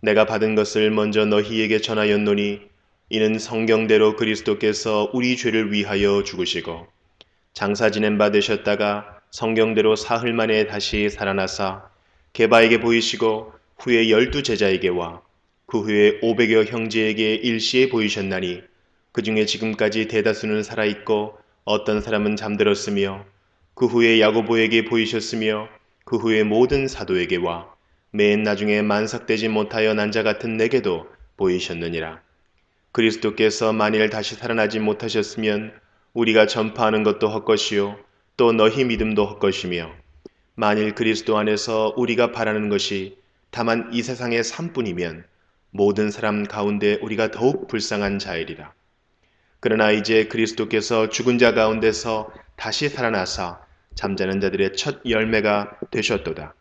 내가 받은 것을 먼저 너희에게 전하였노니 이는 성경대로 그리스도께서 우리 죄를 위하여 죽으시고 장사 지낸 바 되셨다가 성경대로 사흘 만에 다시 살아나사 게바에게 보이시고 후에 12제자에게와 그 후에 500여 형제에게 일시에 보이셨나니 그 중에 지금까지 대다수는 살아있고 어떤 사람은 잠들었으며 그 후에 야고보에게 보이셨으며 그 후에 모든 사도에게와 맨 나중에 만삭되지 못하여 난 자 같은 내게도 보이셨느니라. 그리스도께서 만일 다시 살아나지 못하셨으면 우리가 전파하는 것도 헛것이요 또 너희 믿음도 헛것이며 만일 그리스도 안에서 우리가 바라는 것이 다만 이 세상의 삶뿐이면 모든 사람 가운데 우리가 더욱 불쌍한 자이리라. 그러나 이제 그리스도께서 죽은 자 가운데서 다시 살아나사 잠자는 자들의 첫 열매가 되셨도다.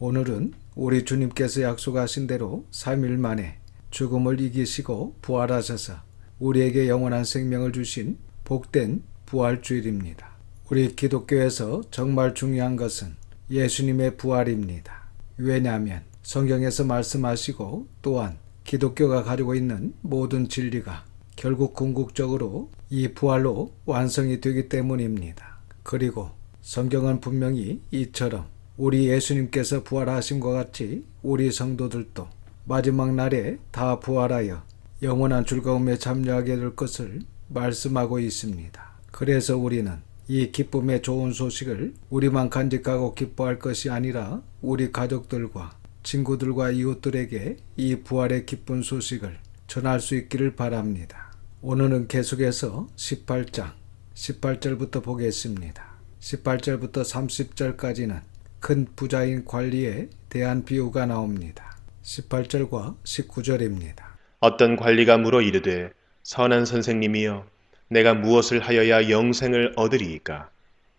오늘은 우리 주님께서 약속하신 대로 3일 만에 죽음을 이기시고 부활하셔서 우리에게 영원한 생명을 주신 복된 부활주일입니다. 우리 기독교에서 정말 중요한 것은 예수님의 부활입니다. 왜냐하면 성경에서 말씀하시고 또한 기독교가 가지고 있는 모든 진리가 결국 궁극적으로 이 부활로 완성이 되기 때문입니다. 그리고 성경은 분명히 이처럼 우리 예수님께서 부활하심과 같이 우리 성도들도 마지막 날에 다 부활하여 영원한 즐거움에 참여하게 될 것을 말씀하고 있습니다. 그래서 우리는 이 기쁨의 좋은 소식을 우리만 간직하고 기뻐할 것이 아니라 우리 가족들과 친구들과 이웃들에게 이 부활의 기쁜 소식을 전할 수 있기를 바랍니다. 오늘은 계속해서 18절부터 보겠습니다. 18절부터 30절까지는 큰 부자인 관리에 대한 비유가 나옵니다. 18절과 19절입니다. 어떤 관리가 물어 이르되 선한 선생님이여 내가 무엇을 하여야 영생을 얻으리이까?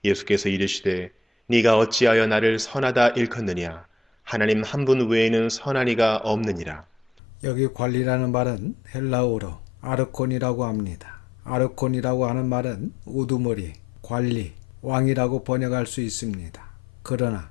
예수께서 이르시되 네가 어찌하여 나를 선하다 일컫느냐? 하나님 한 분 외에는 선한 이가 없느니라. 여기 관리라는 말은 헬라어로 아르콘이라고 합니다. 아르콘이라고 하는 말은 우두머리, 관리, 왕이라고 번역할 수 있습니다. 그러나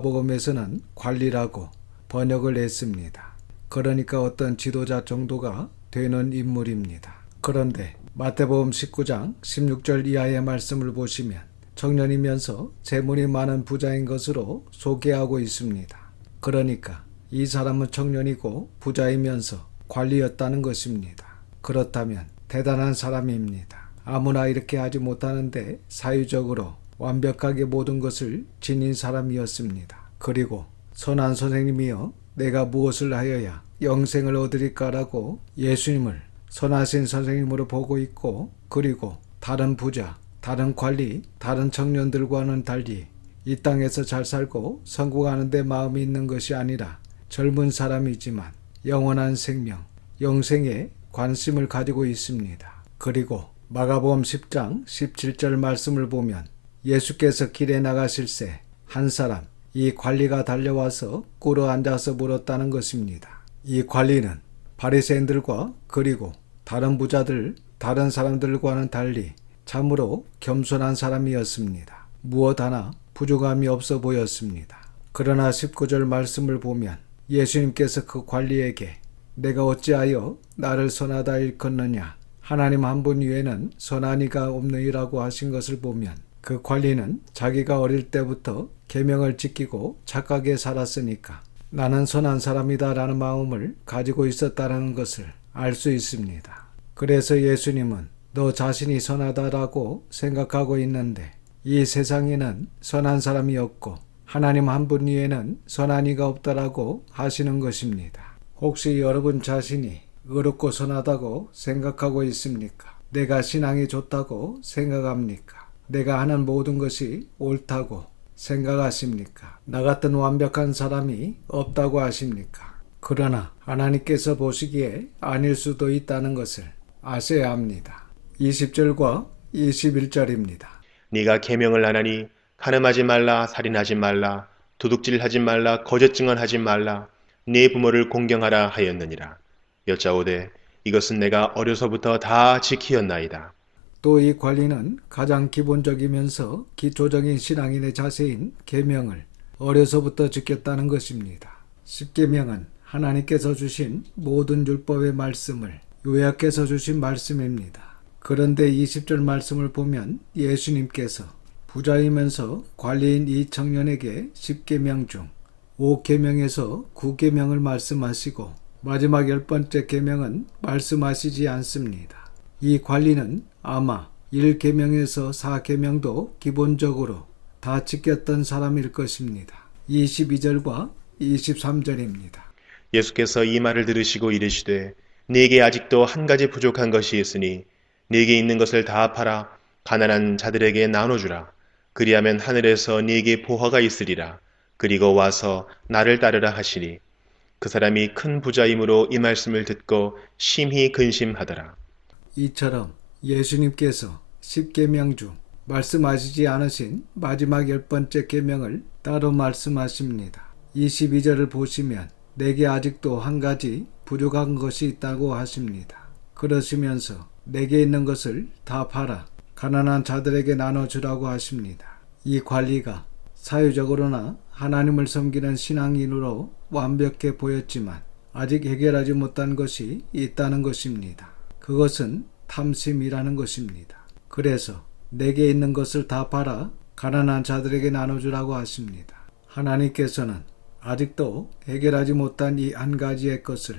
누가복음에서는 관리라고 번역을 했습니다. 그러니까 어떤 지도자 정도가 되는 인물입니다. 그런데 마태복음 19장 16절 이하의 말씀을 보시면 청년이면서 재물이 많은 부자인 것으로 소개하고 있습니다. 그러니까 이 사람은 청년이고 부자이면서 관리였다는 것입니다. 그렇다면 대단한 사람입니다. 아무나 이렇게 하지 못하는데 사유적으로 완벽하게 모든 것을 지닌 사람이었습니다. 그리고 선한 선생님이여 내가 무엇을 하여야 영생을 얻으리까라고 예수님을 선하신 선생님으로 보고 있고, 그리고 다른 부자, 다른 관리, 다른 청년들과는 달리 이 땅에서 잘 살고 성공하는 데 마음이 있는 것이 아니라 젊은 사람이지만 영원한 생명, 영생에 관심을 가지고 있습니다. 그리고 마가복음 10장 17절 말씀을 보면 예수께서 길에 나가실새 한 사람, 이 관리가 달려와서 꿇어 앉아서 물었다는 것입니다. 이 관리는 바리새인들과 그리고 다른 부자들, 다른 사람들과는 달리 참으로 겸손한 사람이었습니다. 무엇 하나 부족함이 없어 보였습니다. 그러나 19절 말씀을 보면 예수님께서 그 관리에게 내가 어찌하여 나를 선하다 일컫느냐? 하나님 한 분 외에는 선한 이가 없느니라고 하신 것을 보면 그 관리는 자기가 어릴 때부터 계명을 지키고 착하게 살았으니까 나는 선한 사람이다 라는 마음을 가지고 있었다는 것을 알 수 있습니다. 그래서 예수님은 너 자신이 선하다라고 생각하고 있는데 이 세상에는 선한 사람이 없고 하나님 한 분 외에는 선한 이가 없다라고 하시는 것입니다. 혹시 여러분 자신이 의롭고 선하다고 생각하고 있습니까? 내가 신앙이 좋다고 생각합니까? 내가 하는 모든 것이 옳다고 생각하십니까? 나 같은 완벽한 사람이 없다고 하십니까? 그러나 하나님께서 보시기에 아닐 수도 있다는 것을 아셔야 합니다. 20절과 21절입니다. 네가 계명을 안 하니 간음하지 말라, 살인하지 말라, 도둑질하지 말라, 거짓 증언하지 말라, 네 부모를 공경하라 하였느니라. 여짜오되 이것은 내가 어려서부터 다 지키었나이다. 또 이 관리는 가장 기본적이면서 기초적인 신앙인의 자세인 계명을 어려서부터 지켰다는 것입니다. 십계명은 하나님께서 주신 모든 율법의 말씀을 요약해서 주신 말씀입니다. 그런데 20절 말씀을 보면 예수님께서 부자이면서 관리인 이 청년에게 10계명 중 5계명에서 9계명을 말씀하시고 마지막 10번째 계명은 말씀하시지 않습니다. 이 관리는 아마 1계명에서 4계명도 기본적으로 다 지켰던 사람일 것입니다. 22절과 23절입니다. 예수께서 이 말을 들으시고 이르시되 네게 아직도 한 가지 부족한 것이 있으니 네게 있는 것을 다 팔아 가난한 자들에게 나눠주라. 그리하면 하늘에서 네게 보화가 있으리라. 그리고 와서 나를 따르라 하시니 그 사람이 큰 부자이므로 이 말씀을 듣고 심히 근심하더라. 이처럼 예수님께서 10계명 중 말씀하시지 않으신 마지막 10번째 계명을 따로 말씀하십니다. 22절을 보시면 내게 아직도 한 가지 부족한 것이 있다고 하십니다. 그러시면서 내게 있는 것을 다 팔아 가난한 자들에게 나눠주라고 하십니다. 이 관리가 사회적으로나 하나님을 섬기는 신앙인으로 완벽해 보였지만 아직 해결하지 못한 것이 있다는 것입니다. 그것은 탐심이라는 것입니다. 그래서 내게 있는 것을 다 팔아 가난한 자들에게 나눠주라고 하십니다. 하나님께서는 아직도 해결하지 못한 이 한 가지의 것을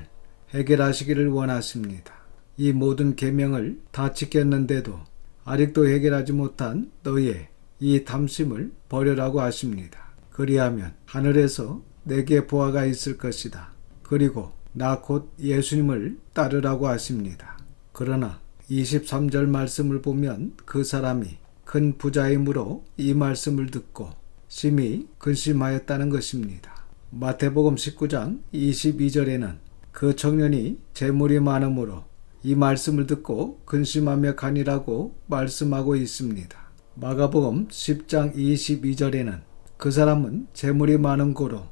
해결하시기를 원하십니다. 이 모든 계명을 다 지켰는데도 아직도 해결하지 못한 너의 이 탐심을 버려라고 하십니다. 그리하면 하늘에서 내게 보화가 있을 것이다. 그리고 나 곧 예수님을 따르라고 하십니다. 그러나 23절 말씀을 보면 그 사람이 큰 부자이므로 이 말씀을 듣고 심히 근심하였다는 것입니다. 마태복음 19장 22절에는 그 청년이 재물이 많으므로 이 말씀을 듣고 근심하며 가니라고 말씀하고 있습니다. 마가복음 10장 22절에는 그 사람은 재물이 많은 고로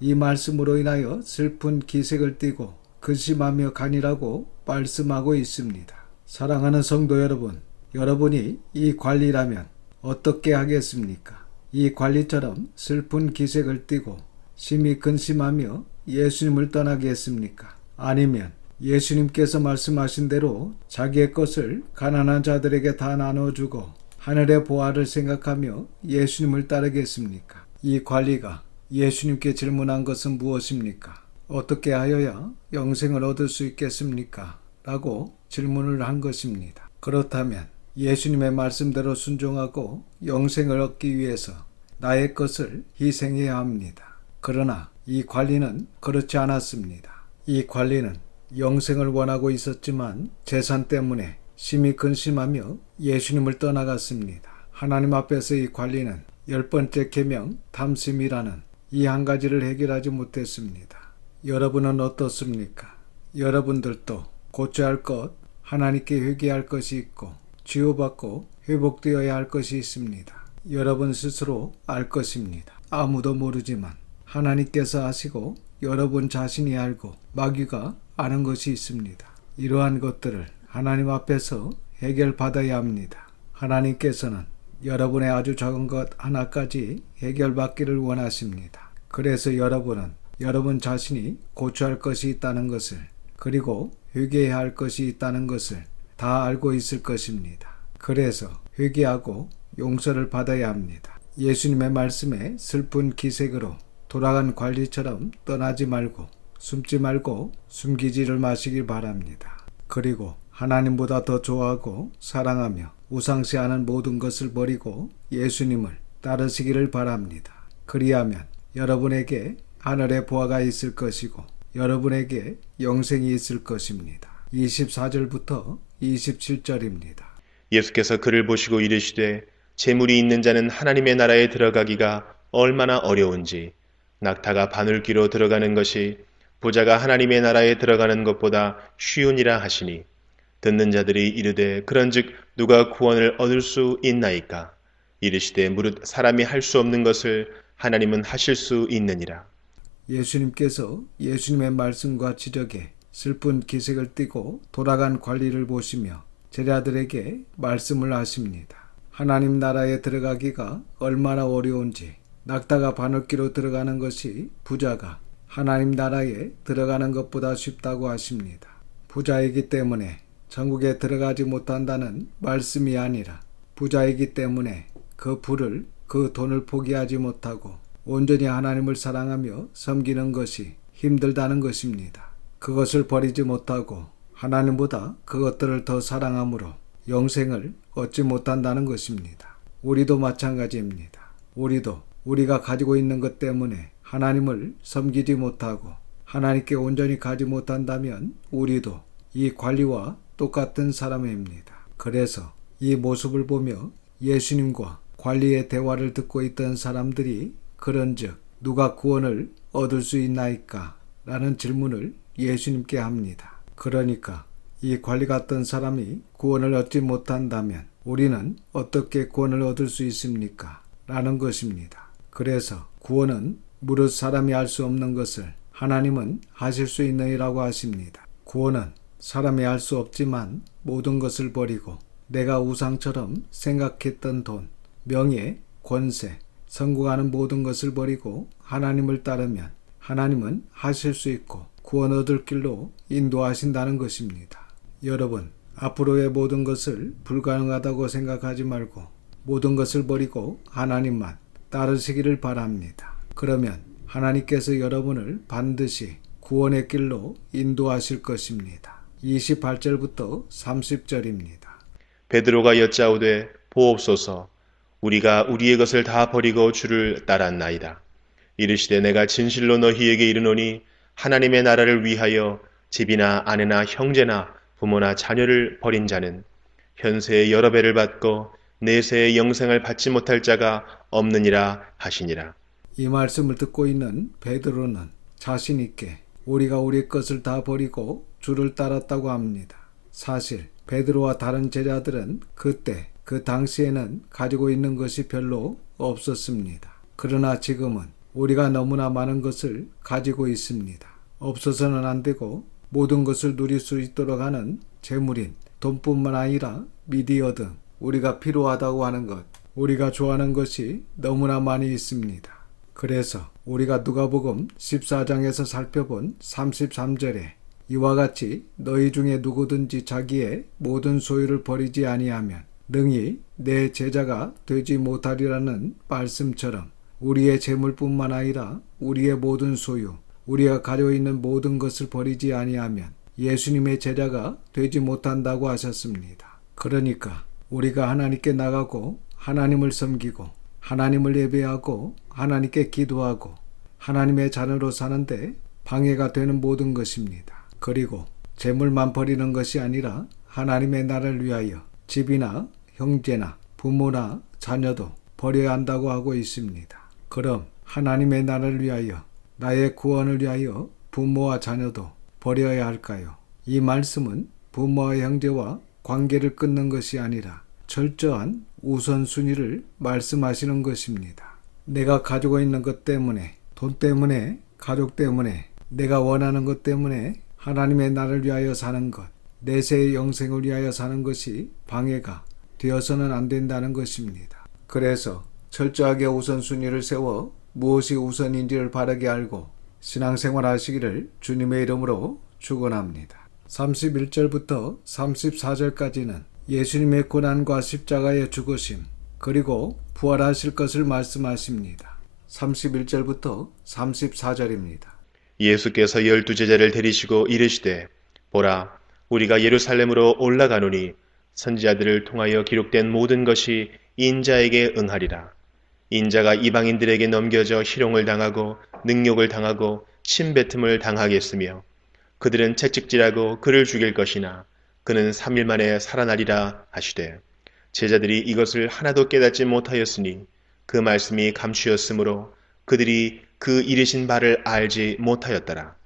이 말씀으로 인하여 슬픈 기색을 띠고 근심하며 가니라고 말씀하고 있습니다. 사랑하는 성도 여러분, 여러분이 이 관리라면 어떻게 하겠습니까? 이 관리처럼 슬픈 기색을 띠고 심히 근심하며 예수님을 떠나겠습니까? 아니면 예수님께서 말씀하신 대로 자기의 것을 가난한 자들에게 다 나눠주고 하늘의 보화를 생각하며 예수님을 따르겠습니까? 이 관리가 예수님께 질문한 것은 무엇입니까? 어떻게 하여야 영생을 얻을 수 있겠습니까? 라고 질문을 한 것입니다. 그렇다면 예수님의 말씀대로 순종하고 영생을 얻기 위해서 나의 것을 희생해야 합니다. 그러나 이 관리는 그렇지 않았습니다. 이 관리는 영생을 원하고 있었지만 재산 때문에 심히 근심하며 예수님을 떠나갔습니다. 하나님 앞에서 이 관리는 10번째 계명 탐심이라는 이 한 가지를 해결하지 못했습니다. 여러분은 어떻습니까? 여러분들도 고쳐야 할 것, 하나님께 회개할 것이 있고 치유받고 회복되어야 할 것이 있습니다. 여러분 스스로 알 것입니다. 아무도 모르지만 하나님께서 아시고 여러분 자신이 알고 마귀가 아는 것이 있습니다. 이러한 것들을 하나님 앞에서 해결받아야 합니다. 하나님께서는 여러분의 아주 적은 것 하나까지 해결받기를 원하십니다. 그래서 여러분은 여러분 자신이 고쳐야 할 것이 있다는 것을 그리고 회개해야 할 것이 있다는 것을 다 알고 있을 것입니다. 그래서 회개하고 용서를 받아야 합니다. 예수님의 말씀에 슬픈 기색으로 돌아간 관리처럼 떠나지 말고 숨지 말고 숨기지를 마시길 바랍니다. 그리고 하나님보다 더 좋아하고 사랑하며 우상시하는 모든 것을 버리고 예수님을 따르시기를 바랍니다. 그리하면 여러분에게 하늘의 보화가 있을 것이고 여러분에게 영생이 있을 것입니다. 24절부터 27절입니다. 예수께서 그를 보시고 이르시되 재물이 있는 자는 하나님의 나라에 들어가기가 얼마나 어려운지 낙타가 바늘귀로 들어가는 것이 부자가 하나님의 나라에 들어가는 것보다 쉬우니라 하시니 듣는 자들이 이르되 그런즉 누가 구원을 얻을 수 있나이까? 이르시되 무릇 사람이 할 수 없는 것을 하나님은 하실 수 있느니라. 예수님께서 예수님의 말씀과 지적에 슬픈 기색을 띠고 돌아간 관리를 보시며 제자들에게 말씀을 하십니다. 하나님 나라에 들어가기가 얼마나 어려운지 낙타가 바늘귀로 들어가는 것이 부자가 하나님 나라에 들어가는 것보다 쉽다고 하십니다. 부자이기 때문에 천국에 들어가지 못한다는 말씀이 아니라 부자이기 때문에 그 부를 그 돈을 포기하지 못하고 온전히 하나님을 사랑하며 섬기는 것이 힘들다는 것입니다. 그것을 버리지 못하고 하나님보다 그것들을 더 사랑함으로 영생을 얻지 못한다는 것입니다. 우리도 마찬가지입니다. 우리도 우리가 가지고 있는 것 때문에 하나님을 섬기지 못하고 하나님께 온전히 가지 못한다면 우리도 이 관리와 똑같은 사람입니다. 그래서 이 모습을 보며 예수님과 관리의 대화를 듣고 있던 사람들이 그런즉 누가 구원을 얻을 수 있나이까? 라는 질문을 예수님께 합니다. 그러니까 이 관리 같던 사람이 구원을 얻지 못한다면 우리는 어떻게 구원을 얻을 수 있습니까? 라는 것입니다. 그래서 구원은 무릇 사람이 할 수 없는 것을 하나님은 하실 수 있느니라고 하십니다. 구원은 사람이 할 수 없지만 모든 것을 버리고 내가 우상처럼 생각했던 돈, 명예, 권세, 성공하는 모든 것을 버리고 하나님을 따르면 하나님은 하실 수 있고 구원 얻을 길로 인도하신다는 것입니다. 여러분, 앞으로의 모든 것을 불가능하다고 생각하지 말고 모든 것을 버리고 하나님만 따르시기를 바랍니다. 그러면 하나님께서 여러분을 반드시 구원의 길로 인도하실 것입니다. 28절부터 30절입니다. 베드로가 여짜오되 보옵소서 우리가 우리의 것을 다 버리고 주를 따랐나이다. 이르시되 내가 진실로 너희에게 이르노니 하나님의 나라를 위하여 집이나 아내나 형제나 부모나 자녀를 버린 자는 현세의 여러 배를 받고 내세의 영생을 받지 못할 자가 없느니라 하시니라. 이 말씀을 듣고 있는 베드로는 자신 있게 우리가 우리 것을 다 버리고 주를 따랐다고 합니다. 사실 베드로와 다른 제자들은 그때 그 당시에는 가지고 있는 것이 별로 없었습니다. 그러나 지금은 우리가 너무나 많은 것을 가지고 있습니다. 없어서는 안 되고 모든 것을 누릴 수 있도록 하는 재물인 돈뿐만 아니라 미디어 등 우리가 필요하다고 하는 것, 우리가 좋아하는 것이 너무나 많이 있습니다. 그래서 우리가 누가복음 14장에서 살펴본 33절에 이와 같이 너희 중에 누구든지 자기의 모든 소유를 버리지 아니하면 능히 내 제자가 되지 못하리라는 말씀처럼 우리의 재물뿐만 아니라 우리의 모든 소유, 우리가 가지고 있는 모든 것을 버리지 아니하면 예수님의 제자가 되지 못한다고 하셨습니다. 그러니까 우리가 하나님께 나가고 하나님을 섬기고 하나님을 예배하고 하나님께 기도하고 하나님의 자녀로 사는데 방해가 되는 모든 것입니다. 그리고 재물만 버리는 것이 아니라 하나님의 나라를 위하여 집이나 형제나 부모나 자녀도 버려야 한다고 하고 있습니다. 그럼 하나님의 나라를 위하여 나의 구원을 위하여 부모와 자녀도 버려야 할까요? 이 말씀은 부모와 형제와 관계를 끊는 것이 아니라 철저한 우선순위를 말씀하시는 것입니다. 내가 가지고 있는 것 때문에, 돈 때문에, 가족 때문에, 내가 원하는 것 때문에 하나님의 나라를 위하여 사는 것, 내세의 영생을 위하여 사는 것이 방해가 되어서는 안 된다는 것입니다. 그래서 철저하게 우선순위를 세워 무엇이 우선인지를 바르게 알고 신앙생활 하시기를 주님의 이름으로 축원합니다. 31절부터 34절까지는 예수님의 고난과 십자가의 죽으심 그리고 부활하실 것을 말씀하십니다. 31절부터 34절입니다. 예수께서 12제자를 데리시고 이르시되 보라 우리가 예루살렘으로 올라가노니 선지자들을 통하여 기록된 모든 것이 인자에게 응하리라. 인자가 이방인들에게 넘겨져 희롱을 당하고 능욕을 당하고 침뱉음을 당하겠으며 그들은 채찍질하고 그를 죽일 것이나 그는 3일 만에 살아나리라 하시되 제자들이 이것을 하나도 깨닫지 못하였으니 그 말씀이 감추었으므로 그들이 그 이르신 바를 알지 못하였더라.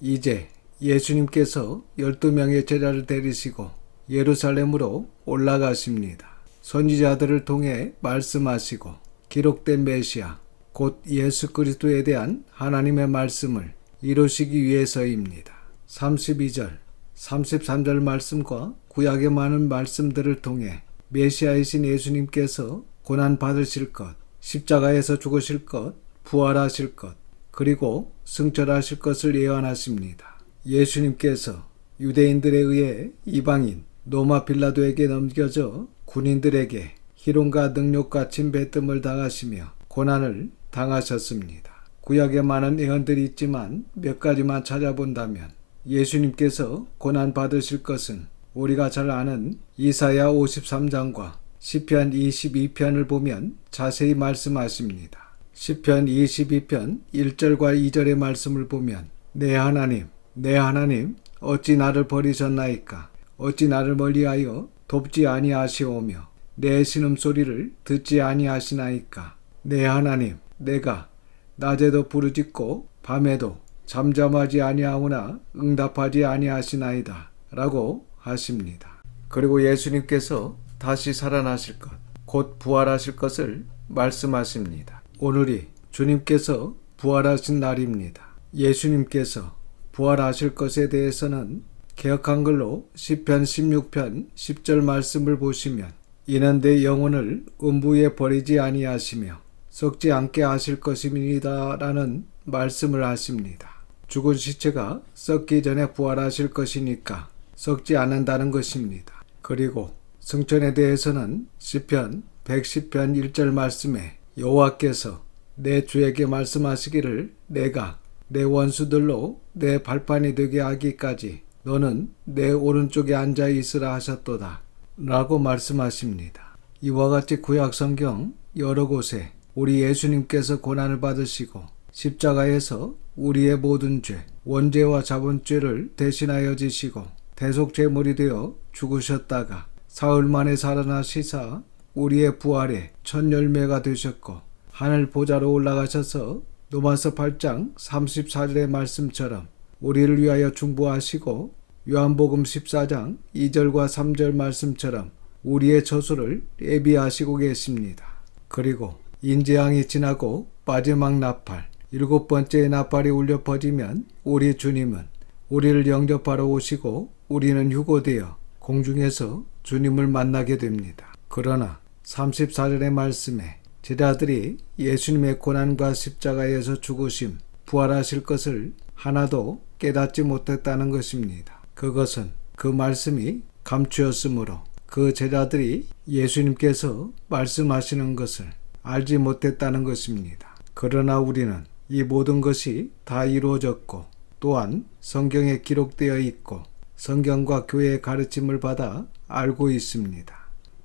이제 예수님께서 12명의 제자를 데리시고 예루살렘으로 올라가십니다. 선지자들을 통해 말씀하시고 기록된 메시아 곧 예수 그리스도에 대한 하나님의 말씀을 이루시기 위해서입니다. 32절, 33절 말씀과 구약의 많은 말씀들을 통해 메시아이신 예수님께서 고난 받으실 것, 십자가에서 죽으실 것, 부활하실 것, 그리고 승천하실 것을 예언하십니다. 예수님께서 유대인들에 의해 이방인 로마 빌라도에게 넘겨져 군인들에게 희롱과 능욕과 침뱉음을 당하시며 고난을 당하셨습니다. 구약에 많은 예언들이 있지만 몇 가지만 찾아본다면 예수님께서 고난 받으실 것은 우리가 잘 아는 이사야 53장과 시편 22편을 보면 자세히 말씀하십니다. 시편 22편 1절과 2절의 말씀을 보면 내 하나님, 내 하나님 어찌 나를 버리셨나이까? 어찌 나를 멀리하여 돕지 아니하시오며 내 신음소리를 듣지 아니하시나이까? 내 하나님, 내가 낮에도 부르짖고 밤에도 잠잠하지 아니하오나 응답하지 아니하시나이다 라고 하십니다. 그리고 예수님께서 다시 살아나실 것, 곧 부활하실 것을 말씀하십니다. 오늘이 주님께서 부활하신 날입니다. 예수님께서 부활하실 것에 대해서는 개역 한글로 시편 16편 10절 말씀을 보시면 이는 내 영혼을 음부에 버리지 아니하시며 썩지 않게 하실 것입니다 라는 말씀을 하십니다. 죽은 시체가 썩기 전에 부활하실 것이니까 썩지 않는다는 것입니다. 그리고 승천에 대해서는 시편 110편 1절 말씀에 여호와께서 내 주에게 말씀하시기를 내가 내 원수들로 내 발판이 되게 하기까지 너는 내 오른쪽에 앉아 있으라 하셨도다 라고 말씀하십니다. 이와 같이 구약 성경 여러 곳에 우리 예수님께서 고난을 받으시고 십자가에서 우리의 모든 죄, 원죄와 자본죄를 대신하여 지시고 대속제물이 되어 죽으셨다가 사흘 만에 살아나시사 우리의 부활의 첫 열매가 되셨고 하늘 보좌로 올라가셔서 로마서 8장 34절의 말씀처럼 우리를 위하여 중보하시고 요한복음 14장 2절과 3절 말씀처럼 우리의 처소를 예비하시고 계십니다. 그리고 인재앙이 지나고 마지막 나팔, 7번째 나팔이 울려 퍼지면 우리 주님은 우리를 영접하러 오시고 우리는 휴거되어 공중에서 주님을 만나게 됩니다. 그러나 34절의 말씀에 제자들이 예수님의 고난과 십자가에서 죽으심, 부활하실 것을 하나도 깨닫지 못했다는 것입니다. 그것은 그 말씀이 감추었으므로 그 제자들이 예수님께서 말씀하시는 것을 알지 못했다는 것입니다. 그러나 우리는 이 모든 것이 다 이루어졌고 또한 성경에 기록되어 있고 성경과 교회의 가르침을 받아 알고 있습니다.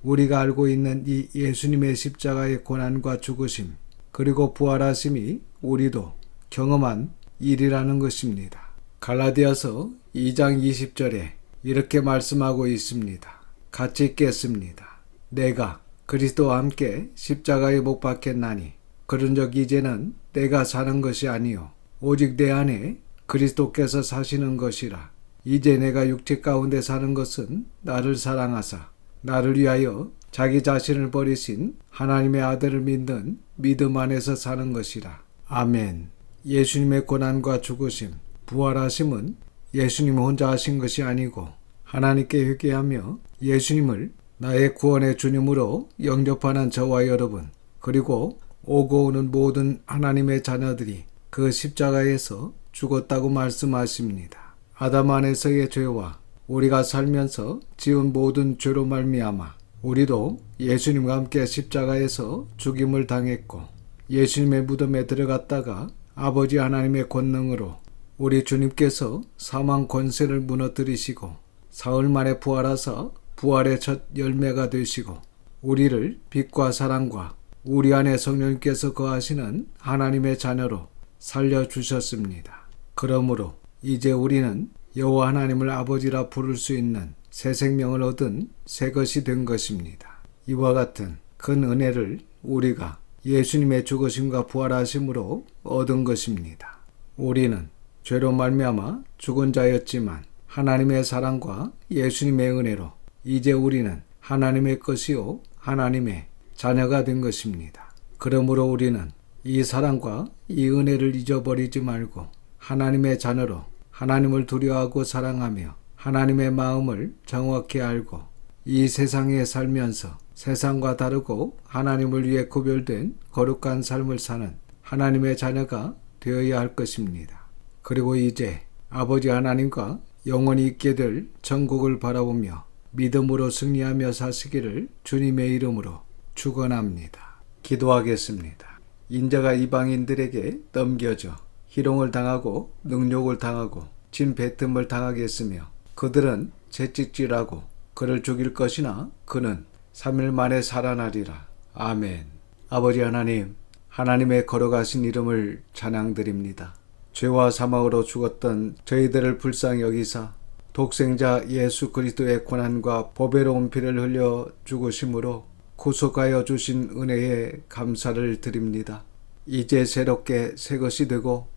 우리가 알고 있는 이 예수님의 십자가의 고난과 죽으심 그리고 부활하심이 우리도 경험한 일이라는 것입니다. 갈라디아서 2장 20절에 이렇게 말씀하고 있습니다. 같이 읽겠습니다. 내가 그리스도와 함께 십자가에 못 박혔나니 그런즉 이제는 내가 사는 것이 아니요 오직 내 안에 그리스도께서 사시는 것이라. 이제 내가 육체 가운데 사는 것은 나를 사랑하사 나를 위하여 자기 자신을 버리신 하나님의 아들을 믿는 믿음 안에서 사는 것이라. 아멘. 예수님의 고난과 죽으심, 부활하심은 예수님 혼자 하신 것이 아니고 하나님께 회개하며 예수님을 나의 구원의 주님으로 영접하는 저와 여러분 그리고 오고 오는 모든 하나님의 자녀들이 그 십자가에서 죽었다고 말씀하십니다. 아담 안에서의 죄와 우리가 살면서 지은 모든 죄로 말미암아 우리도 예수님과 함께 십자가에서 죽임을 당했고 예수님의 무덤에 들어갔다가 아버지 하나님의 권능으로 우리 주님께서 사망 권세를 무너뜨리시고 사흘 만에 부활하사 부활의 첫 열매가 되시고 우리를 빛과 사랑과 우리 안에 성령님께서 거하시는 하나님의 자녀로 살려주셨습니다. 그러므로 이제 우리는 여호와 하나님을 아버지라 부를 수 있는 새 생명을 얻은 새 것이 된 것입니다. 이와 같은 큰 은혜를 우리가 예수님의 죽으심과 부활하심으로 얻은 것입니다. 우리는 죄로 말미암아 죽은 자였지만 하나님의 사랑과 예수님의 은혜로 이제 우리는 하나님의 것이요 하나님의 자녀가 된 것입니다. 그러므로 우리는 이 사랑과 이 은혜를 잊어버리지 말고 하나님의 자녀로 하나님을 두려워하고 사랑하며 하나님의 마음을 정확히 알고 이 세상에 살면서 세상과 다르고 하나님을 위해 구별된 거룩한 삶을 사는 하나님의 자녀가 되어야 할 것입니다. 그리고 이제 아버지 하나님과 영원히 있게 될 천국을 바라보며 믿음으로 승리하며 사시기를 주님의 이름으로 축원합니다. 기도하겠습니다. 인자가 이방인들에게 넘겨져 희롱을 당하고 능욕을 당하고 진뱉음을 당하겠으며 그들은 채찍질하고 그를 죽일 것이나 그는 3일 만에 살아나리라. 아멘. 아버지 하나님, 하나님의 걸어가신 이름을 찬양드립니다. 죄와 사망으로 죽었던 저희들을 불쌍히 여기사 독생자 예수 그리스도의 고난과 보배로운 피를 흘려 죽으심으로 구속하여 주신 은혜에 감사를 드립니다. 이제 새롭게 새 것이 되고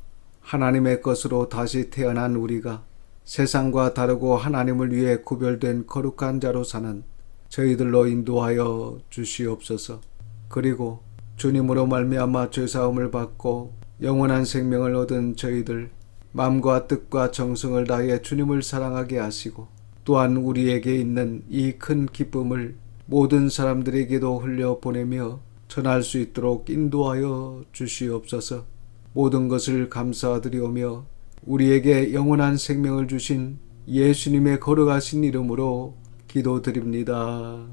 하나님의 것으로 다시 태어난 우리가 세상과 다르고 하나님을 위해 구별된 거룩한 자로 사는 저희들로 인도하여 주시옵소서. 그리고 주님으로 말미암아 죄사함을 받고 영원한 생명을 얻은 저희들 마음과 뜻과 정성을 다해 주님을 사랑하게 하시고 또한 우리에게 있는 이 큰 기쁨을 모든 사람들에게도 흘려보내며 전할 수 있도록 인도하여 주시옵소서. 모든 것을 감사드리오며 우리에게 영원한 생명을 주신 예수님의 걸어가신 이름으로 기도드립니다.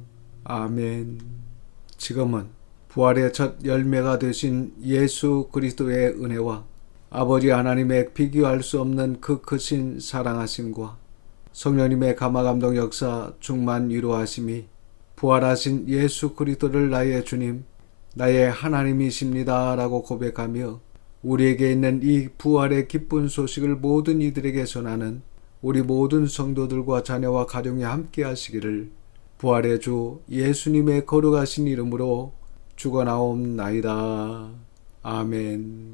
아멘. 지금은 부활의 첫 열매가 되신 예수 그리스도의 은혜와 아버지 하나님의 비교할 수 없는 그 크신 사랑하심과 성령님의 감화감동 역사 충만 위로하심이 부활하신 예수 그리스도를 나의 주님, 나의 하나님이십니다 라고 고백하며 우리에게 있는 이 부활의 기쁜 소식을 모든 이들에게 전하는 우리 모든 성도들과 자녀와 가정이 함께 하시기를 부활의 주 예수님의 거룩하신 이름으로 축원하옵나이다. 아멘.